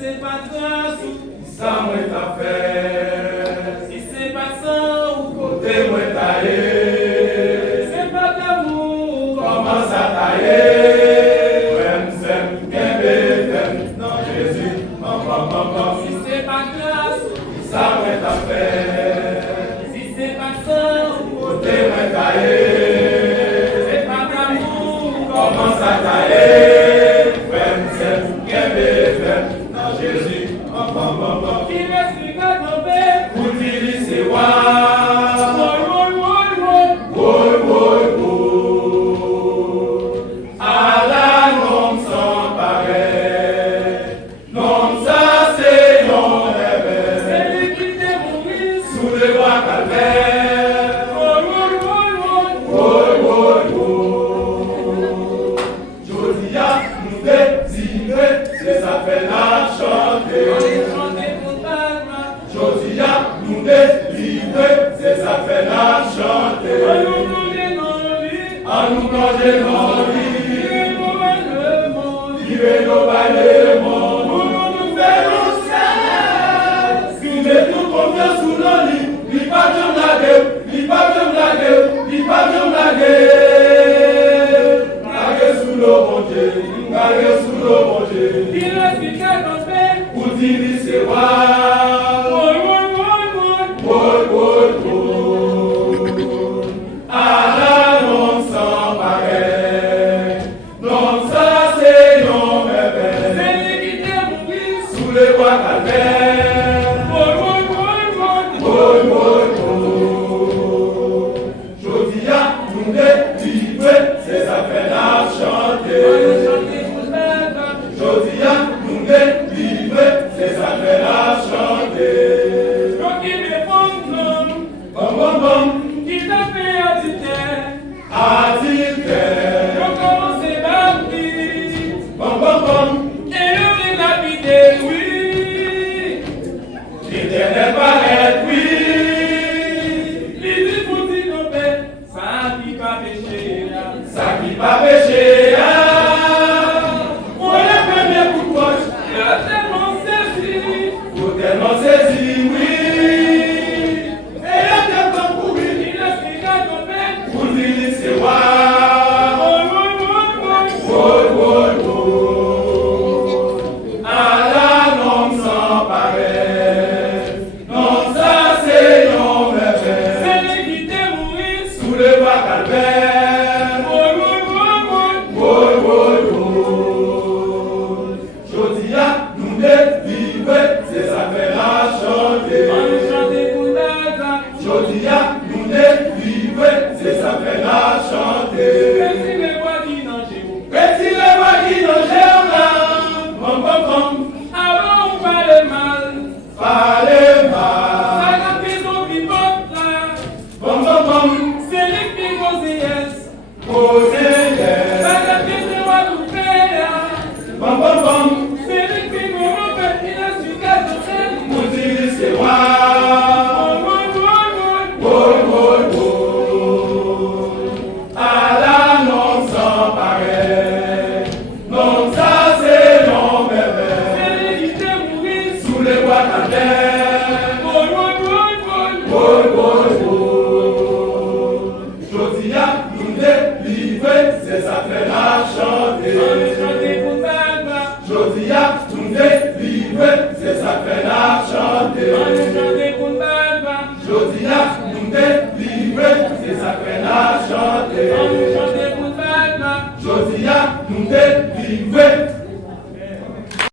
c'est pas toi, ça moi t'a fait. si c'est pas ça, ou Côté moi taillé. c'est pas d'amour, Comment ça taillé? Non Jésus, si c'est pas grâce, ça moi t'a fait. si c'est pas ça, Côté moi taillé. c'est pas d'amour, Comment ça taillé? Non Jésus, qui m'explique à tomber, pour dire c'est moi. Jodia, nous délivrer, c'est ça fait la chance.